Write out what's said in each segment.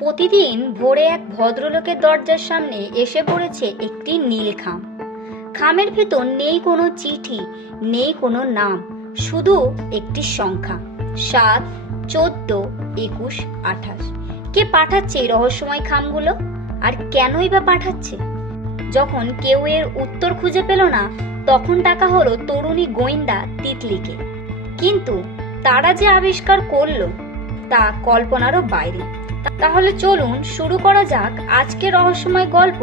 প্রতিদিন ভোরে এক ভদ্রলোকের দরজার সামনে এসে পড়েছে একটি নীল খাম। খামের ভেতর নেই কোনো চিঠি, নেই কোনো নাম, শুধু একটি সংখ্যা ৭, ১৪, ২১, ২৮। কে পাঠাচ্ছে এই রহস্যময় খামগুলো, আর কেনই বা পাঠাচ্ছে? যখন কেউ এর উত্তর খুঁজে পেল না, তখন ডাকা হলো তরুণী গোয়েন্দা তিতলিকে। কিন্তু তারা যে আবিষ্কার করলো তা কল্পনারও বাইরে। তাহলে চলুন শুরু করা যাক আজকের রহস্যময় গল্প,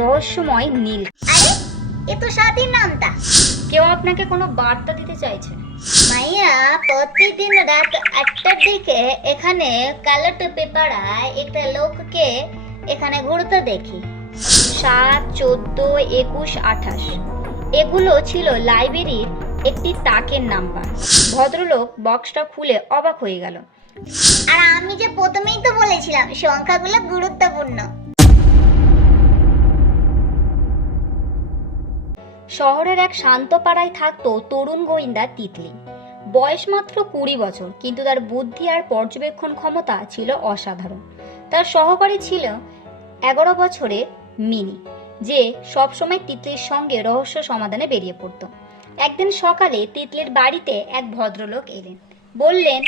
রহস্যময় নীল। আরে এ তো স্বাধীন নামটা। কেউ আপনাকে কোনো বার্তা দিতে চাইছে। মাইয়া প্রতিদিন রাত ৮টার দিকে এখানে কালো টুপি পড়ায় একটা লোককে এখানে ঘুরতে দেখি। ৭, ১৪, ২১, ২৮ এগুলো ছিল লাইব্রেরির একটি তাকের নাম্বার। ভদ্রলোক বক্সটা খুলে অবাক হয়ে গেল। আর আমি যে প্রথমেই তো বলেছিলাম সংখ্যাগুলো গুরুত্বপূর্ণ। শহরের এক শান্ত পাড়ায় থাকতো তরুণ গোয়েন্দা তিতলি। বয়স মাত্র ২০ বছর, কিন্তু তার বুদ্ধি আর পর্যবেক্ষণ ক্ষমতা ছিল অসাধারণ। তার সহকারী ছিল ১১ বছরের মিনি, যে সবসময় তিতলির সঙ্গে রহস্য সমাধানে বেরিয়ে পড়ত। একদিন সকালে তিতলির বাড়িতে এক ভদ্রলোক এলেন। বললেন,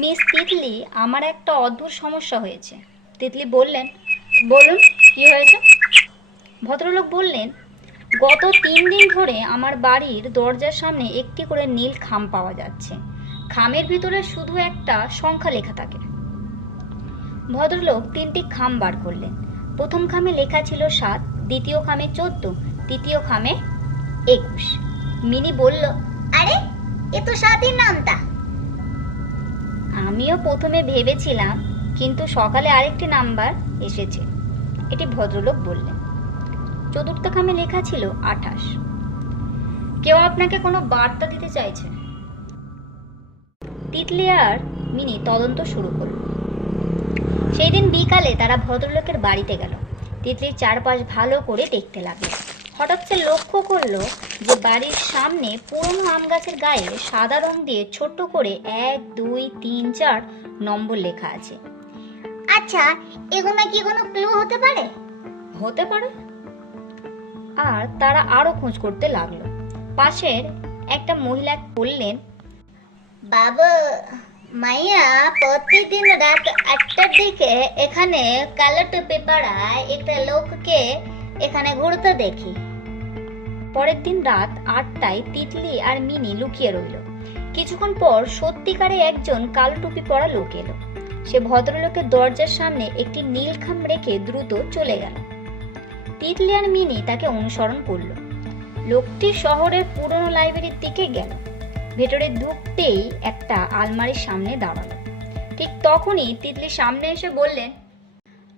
মিস তিতলি, আমার একটা অদ্ভুত সমস্যা হয়েছে। তিতলি বললেন, বলুন কি হয়েছে? ভদ্রলোক বললেন, গত ৩ দিন ধরে আমার বাড়ির দরজার সামনে একটি করে নীল খাম পাওয়া যাচ্ছে। খামের ভিতরে শুধু একটা সংখ্যা লেখা থাকে। ভদ্রলোক ৩টি খাম বার করলেন। প্রথম খামে লেখা ছিল ৭, দ্বিতীয় খামে ১৪, তৃতীয় খামে ২১। মিনি বলল, আরে এ তো স্বাধীন নামটা। আমিও প্রথমে ভেবেছিলাম, কিন্তু সকালে আরেকটি নাম্বার এসেছে, এটি ভদ্রলোক বললেন। চতুর্থ খামে লেখা ছিল ২৮। কেউ আপনাকে কোনো বার্তা দিতে চাইছে। তিতলি আর মিনি তদন্ত শুরু করল। সেই দিন বিকালে তারা ভদ্রলোকের বাড়িতে গেল। তিতলির চারপাশ ভালো করে দেখতে লাগলো। হঠাৎ সে লক্ষ্য করলো যে বাড়ির সামনে পুরনো আম গাছের গায়ে সাদা রং দিয়ে ছোট্ট করে ১, ২, ৩, ৪ নম্বর লেখা আছে। আচ্ছা, এগুলো কি কোনো ক্লু হতে পারে? হতে পারে। আর তারা আরো খোঁজ করতে লাগলো। পাশের একটা মহিলা বললেন, বাবু, মাইয়া প্রতিদিন রাত ৮টার দিকে এখানে কালো টুপি পড়ায় একটা লোককে এখানে ঘুরতে দেখি। পরের দিন রাত ৮টায় তিতলি আর মিনি লুকিয়ে রইল। কিছুক্ষণ পর সত্যিকারে একজন কালো টুপি পরা লোক এলো। সে ভদ্রলোকের দরজার সামনে একটি নীল খাম রেখে দ্রুত চলে গেল। তিতলি আর মিনি তাকে অনুসরণ করলো। লোকটি শহরের পুরনো লাইব্রেরির দিকে গেল। ভেতরে ঢুকতেই একটা আলমারির সামনে দাঁড়ালো। ঠিক তখনই তিতলি সামনে এসে বললেন,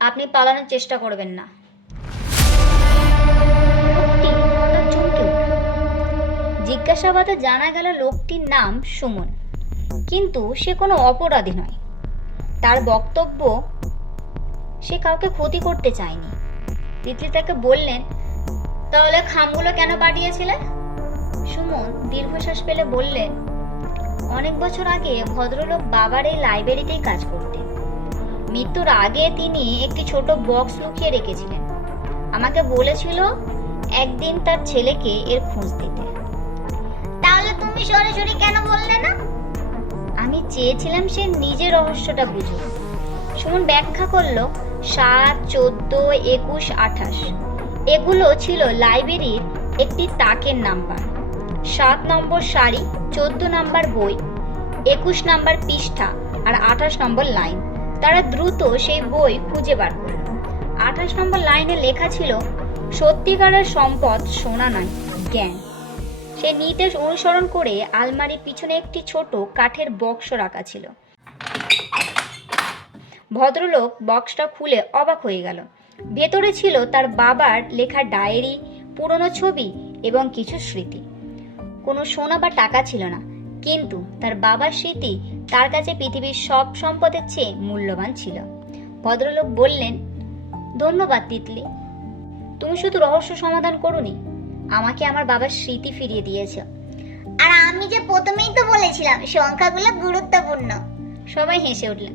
আপনি পালানোর চেষ্টা করবেন না। লোকটি হঠাৎ চমকে উঠল। জিজ্ঞাসাবাদে জানা গেল লোকটির নাম সুমন, কিন্তু সে কোনো অপরাধী নয়। তার বক্তব্য, সে কাউকে ক্ষতি করতে চায়নি। তিতলি তাকে বললেন, তাহলে খামগুলো কেন পাঠিয়েছিলে? সুমন দীর্ঘশ্বাস ফেলে বললেন, অনেক বছর আগে ভদ্রলোক বাবার এই লাইব্রেরিতেই কাজ করতেন। মৃত্যুর আগে তিনি একটি ছোট বক্স লুকিয়ে রেখেছিলেন। আমাকে বলেছিল একদিন তার ছেলেকে এর খোঁজ দিতে। তাহলে তুমি সরাসরি কেন বললে না? আমি চেয়েছিলাম সে নিজের রহস্যটা বুঝুক। সুমন ব্যাখ্যা করলো, ৭, ১৪, ২১, ২৮ এগুলো ছিল লাইব্রেরির একটি তাকের নাম্বার। ৭ নম্বর সারি, ১৪ নম্বর বই, ২১ নম্বর পৃষ্ঠা আর ২৮ নম্বর লাইন। তারা দ্রুত সেই বই খুঁজে বার করল। ২৮ নম্বর লাইনে লেখা ছিল, সত্যিকারের সম্পদ সোনা নয়, জ্ঞান। সেই নির্দেশ অনুসরণ করে আলমারির পিছনে একটি ছোট কাঠের বক্স রাখা ছিল। ভদ্রলোক বক্সটা খুলে অবাক হয়ে গেল। ভেতরে ছিল তার বাবার লেখা ডায়েরি, পুরনো ছবি এবং কিছু স্মৃতি। কোনো সোনা বা টাকা ছিল না, কিন্তু তার বাবার স্মৃতি তার কাছে পৃথিবীর সব সম্পদের চেয়ে মূল্যবান ছিল। ভদ্রলোক বললেন, ধন্যবাদ তিতলি, তুমি শুধু রহস্য সমাধান করোনি, আমাকে আমার বাবার স্মৃতি ফিরিয়ে দিয়েছে। আর আমি যে প্রথমেই তো বলেছিলাম সংখ্যাগুলো গুরুত্বপূর্ণ। সবাই হেসে উঠলেন।